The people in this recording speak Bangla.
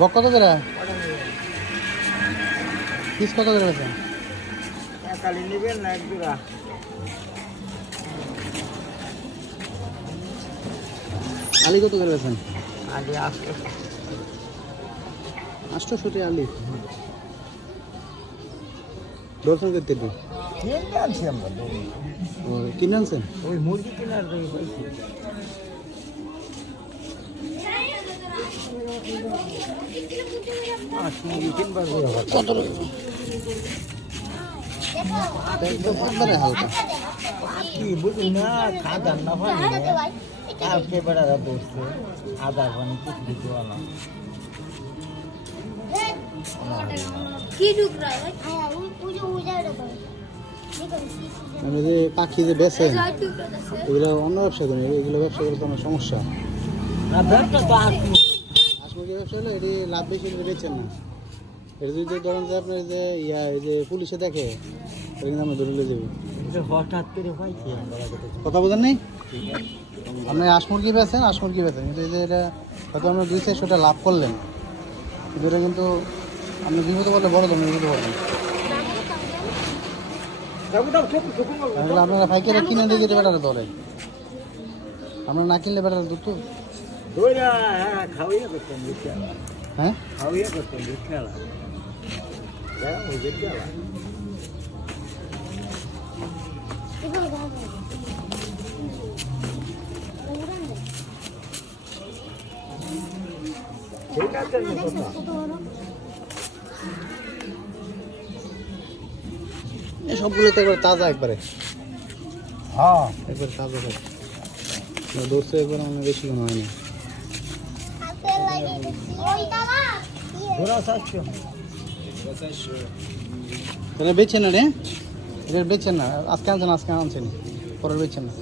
বক কত করে পিস কত করে বেছেন কালি নেবেন না এক জোড়া আলি কত করে বেছেন আগে আসতে 800 টাকা আলি দর্শন করতে দিন কিনে আনছি আমরা ও কিনে আনছেন ওই মুরগি কেনার জন্য পাইছি মুরগি কিনবার কত একদম একবারে হালকা কি বুঝি না খাদার না পানি কালকে বেড়ারা বসছে আদা পানি কিছু কিছু আনা কি টুকরা মানে যে পাখি যে বেচেন এগুলো অন্য ব্যবসা করেন এগুলো ব্যবসা করলে তো অনেক সমস্যা না ব্যাপারটা তো আসবো হাঁস মুরগির ব্যবসা হলে এটি লাভ বেশি করে বেচেন না এটা যদি ধরেন যে আপনার যে এই যে পুলিশে দেখে এটা কিন্তু আমরা ধরে নিয়ে যাবো হঠাৎ করে পাইছি আমরা কথা বোঝেন নেই আপনি হাঁস মুরগি বেচেন কিন্তু এই যে এটা হয়তো আমরা 200 টাকা লাভ করলেন কিন্তু এটা কিন্তু আপনি বিপদে পড়লে বড় ধরনের বিপদে পড়বেন তাহলে আপনারা পাইকারি কিনে দিয়ে যেতে বেটারে ধরে আমরা না কিনলে বেটারে দুধ তো খাওয়াইয়া করতেন খেলা হ্যাঁ খাওয়াইয়া করতেন খেলা ওই যে খেলা ঠিক আছে এই সবগুলো তো একবার তাজা একবারে হ্যাঁ একবার তাজা থাকে দোষে একবার মানে বেশি কোনো হয়নি ঘোরা চাচ্ছ তাহলে বেচছেন না রে এটা বেচছেন না আজকে আনছেন পরের বেচছেন না